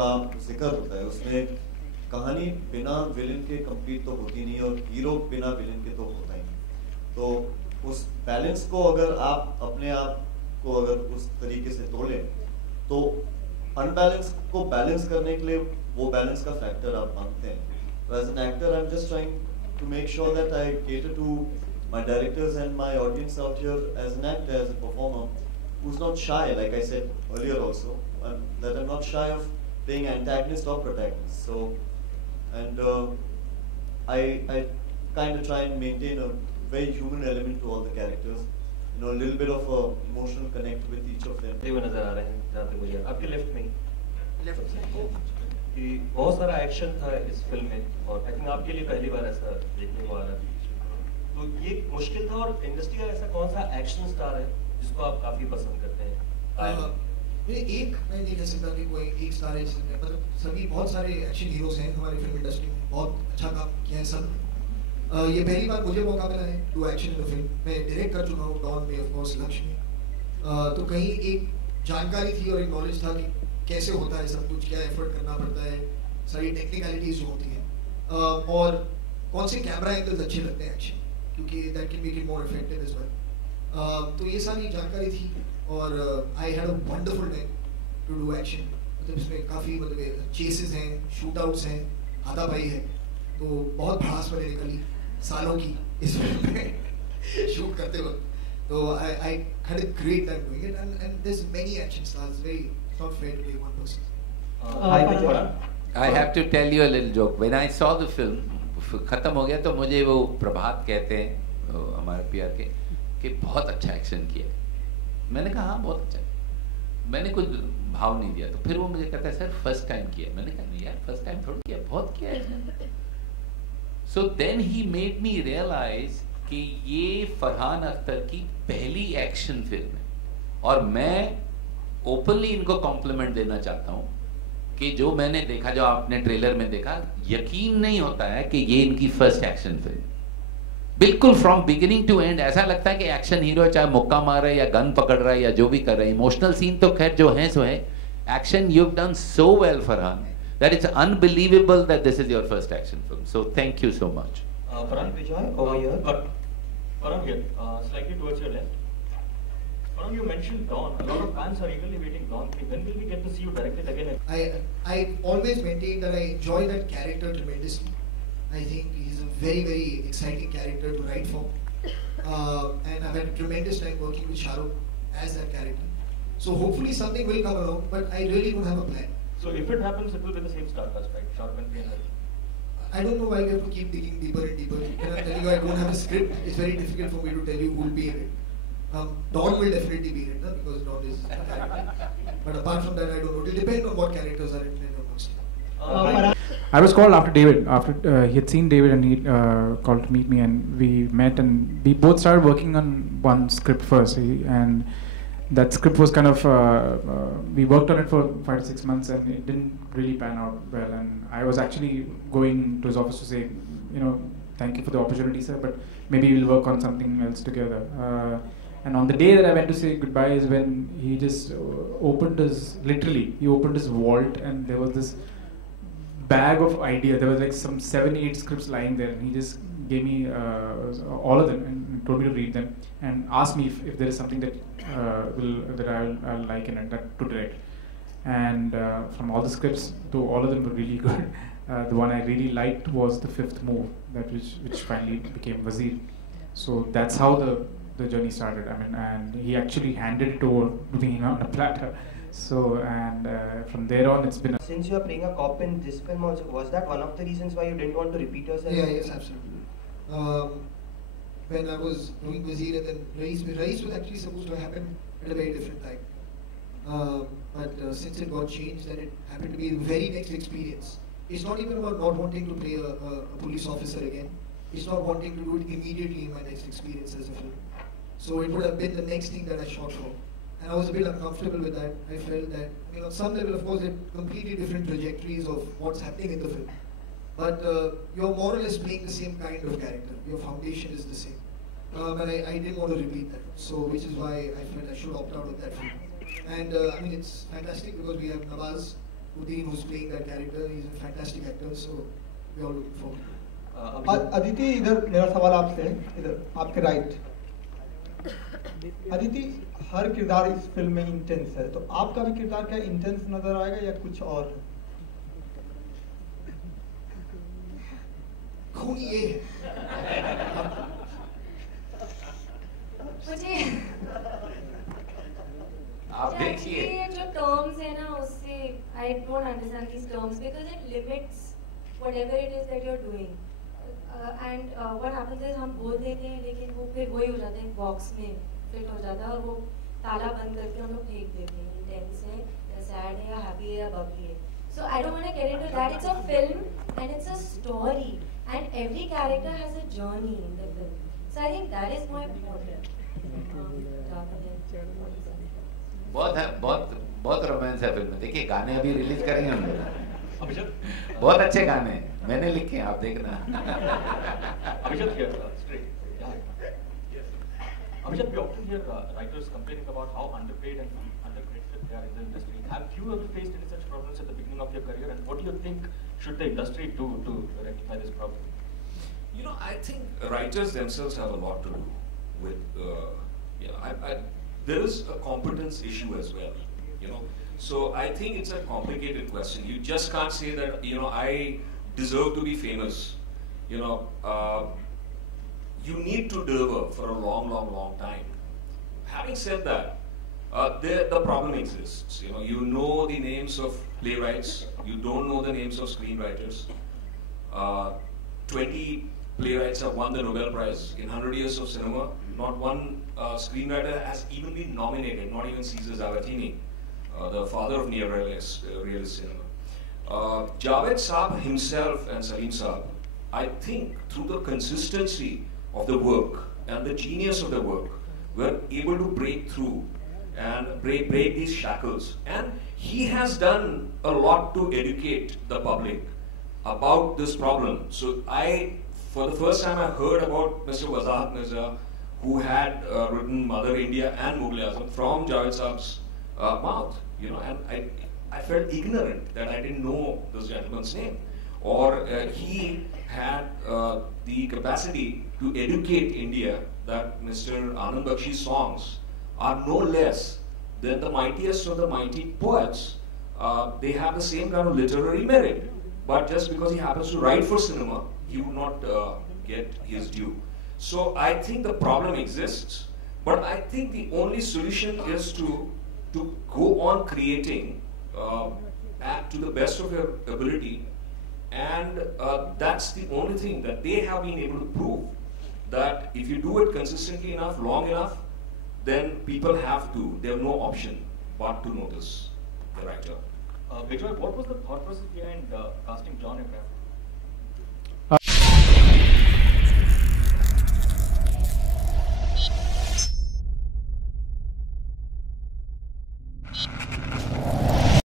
का जिक्र होता है उसमें कहानी बिना विलन के कंप्लीट तो होती नहीं और हीरो बिना विलन के तो होता ही नहीं। तो उस बैलेंस को अगर आप अपने आप को अगर उस तरीके से तोड़ें तो अनबैलेंस को बैलेंस करने के लिए वो बैलेंस का फैक्टर आप मांगते हैं। As an actor I am just trying to make sure that I cater to my directors and my audience out here as an actor, as a performer, who's not shy, like I said earlier also, that I'm not shy of playing antagonist or protagonist. So, and I kind of try and maintain a very human element to all the characters. You know, a little bit of a emotional connect with each of them. वो नजर आ रहे हैं जहाँ तक मुझे आपके left में कि बहुत सारा एक्शन था इस फिल्म में और आई थिंक आपके लिए पहली बार ऐसा देखने को आ रहा है। तो ये मुश्किल था और इंडस्ट्री का ऐसा कौन सा एक्शन स्टार है जिसको आप काफी पसंद करते हैं? मैं नहीं कह सकता कि कोई एक स्टार है जिसमें मतलब सभी बहुत सारे एक्शन हीरोज हैं हमारी फिल्म इंडस्ट्री में, बहुत अच्छा काम किया है सब। ये पहली बार मुझे मौका मिला है टू एक्शन इन फिल्म। मैं डायरेक्ट कर चुका हूँ डॉन में, ऑफ कोर्स लक्ष्य में। तो कहीं एक जानकारी थी और एक नॉलेज था कि कैसे होता है सब कुछ, क्या एफर्ट करना पड़ता है, सारी टेक्निकलिटीज जो होती हैं और कौन से कैमरा एंगल्स अच्छे लगते हैं एक्शन, क्योंकि that can make it more effective as well. तो ये सारी जानकारी थी और I had a wonderful time to do action. मतलब इसमें काफ़ी मतलब चेसेस हैं, शूट आउट्स हैं, हाथापाई है, तो बहुत भड़ास मैंने निकली सालों की इस फिल्म में शूट करते वक्त। तो I had a great time doing it and there's many action stars. It's not fair to be one person. I have to tell you a little joke. When I saw the film, खत्म हो गया तो मुझे वो प्रभात कहते हैं हमारे PR के कि बहुत अच्छा एक्शन किया। मैंने कहा हाँ बहुत अच्छा। मैंने कुछ भाव नहीं दिया तो फिर वो मुझे कहता है सर फर्स्ट टाइम किया। मैंने कहा नहीं यार फर्स्ट टाइम थोड़ा किया, बहुत किया है। So then he made me realize कि ये फरहान अख्तर की पहली एक्शन फिल्म है और मैं ओपनली इनको कॉम्प्लीमेंट देना चाहता हूँ कि जो मैंने देखा, जो आपने ट्रेलर में देखा, यकीन नहीं होता है कि ये इनकी फर्स्ट एक्शन फिल्म। बिल्कुल फ्रॉम बिगिनिंग टू एंड ऐसा लगता है कि एक्शन हीरो चाहे मुक्का मार रहा है या गन पकड़ रहा है या जो भी कर रहा है, इमोशनल सीन तो खैर जो है सो है। Action you have done so well Farhan that it's unbelievable that this is your first action film. So thank you so much. Farhan Vijay over here. Farhan here, slightly towards your left. Farhan, you mentioned Dawn. A lot of fans are eagerly waiting Dawn 3. When will we get to see you directed again? I always maintain that I enjoy that character tremendously. I think he's a very, very exciting character to write for. And I've had a tremendous time working with Shahrukh as that character. So hopefully something will come along, but I really don't have a plan. So if it happens, it will be the same star cast, right? Shahrukh and Priyanka. I don't know why we have to keep digging deeper and deeper. When I'm telling you I don't have a script, it's very difficult for me to tell you who will be in it. Dawn will definitely be in it, because Dawn is a character. But apart from that, I don't know. It will depend on what characters are in it amongst. I was called after David. After he had seen David and he called to meet me, and we met and we both started working on one script first. And that script was kind of we worked on it for 5 to 6 months and it didn't really pan out well, and I was actually going to his office to say, you know, thank you for the opportunity sir, but maybe we'll work on something else together. And on the day that I went to say goodbye is when he just opened his vault and there was this bag of ideas. There was like some 7-8 scripts lying there, and he just gave me all of them and told me to read them and asked me if there is something that I'll like in it, that to direct. And from all the scripts, though all of them were really good, the one I really liked was the fifth move, which finally became Wazir. So that's how the journey started. I mean, and he actually handed it over to me on a platter. So, and from there on, it's been. Since you are playing a cop in this film also, was that one of the reasons why you didn't want to repeat yourself? Yeah, yes, absolutely. When I was doing Wazir and then Rais was actually supposed to happen at a very different time. But since it got changed, then it happened to be the very next experience. It's not even about not wanting to play a police officer again. It's not wanting to do it immediately in my next experience as a film. So it would have been the next thing that I shot for. And I was a bit uncomfortable with that. I felt that, you know, on some level, of course, they're completely different trajectories of what's happening in the film. But you're more or less playing the same kind of character. Your foundation is the same. And I didn't want to repeat that. So, which is why I felt I should opt out of that film. And I mean, it's fantastic because we have Nawaz Udin, who's playing that character, he's a fantastic actor. So we all look forward to it. Aditi, इधर मेरा सवाल आपसे है, इधर आपके right. Aditi, हर किरदार इस film में इंटेंस है, तो आपका भी किरदार क्या इंटेंस नजर आएगा या कुछ और? खून ये है। मुझे आप देखिए ये जो टर्म्स है ना, उससे I don't understand these terms because it limits whatever it is that you are doing and what happens is हम बोल देते हैं लेकिन वो फिर वही हो जाता है, बॉक्स में फिट हो जाता है और वो ताला बंद करके हम लोग फेंक देते हैं, इंटेंस है या सैड है या हैप्पी है या बबली है। So I don't want to get into that, it's a film and it's a story and every character has a journey in the film. So I think that is my point. बहुत है, बहुत romance है film में। देखिए गाने अभी release करेंगे हम लोग, अभिषेक बहुत अच्छे गाने हैं, मैंने लिखे हैं, आप देखना। Abhishek here, straight. Abhishek, we often hear writers complaining about how underpaid and undercredited they are in the industry. Have you ever faced any such problems at the beginning of your career, and what do you think should the industry do to rectify this problem? You know, I think writers themselves have a lot to do with, there is a competence issue as well, you know. So I think it's a complicated question. You just can't say that, you know, I deserve to be famous. You know, you need to deliver for a long time. Having said that, the problem exists. You know the names of playwrights, you don't know the names of screenwriters. 20 playwrights have won the Nobel Prize in 100 years of cinema. Not one screenwriter has even been nominated, not even Cesar Zavattini, the father of neo-realist cinema. Javed Saab himself and Salim Saab, I think through the consistency of the work and the genius of the work, were able to break through and break these shackles. And he has done a lot to educate the public about this problem. So for the first time, I heard about Mr. Wazir Mirza, who had written Mother India and Mughal-e-Azam from Javed Saab's mouth. And I felt ignorant that I didn't know this gentleman's name. Or he had the capacity to educate India that Mr. Anand Bakshi's songs are no less than the mightiest of the mighty poets. They have the same kind of literary merit, but just because he happens to write for cinema, he would not get his due. So I think the problem exists, but I think the only solution is to go on creating to the best of your ability. And that's the only thing that they have been able to prove, that if you do it consistently enough, long enough, then people they have no option but to notice the writer. Vijay, what was the thought process behind casting John Abraham?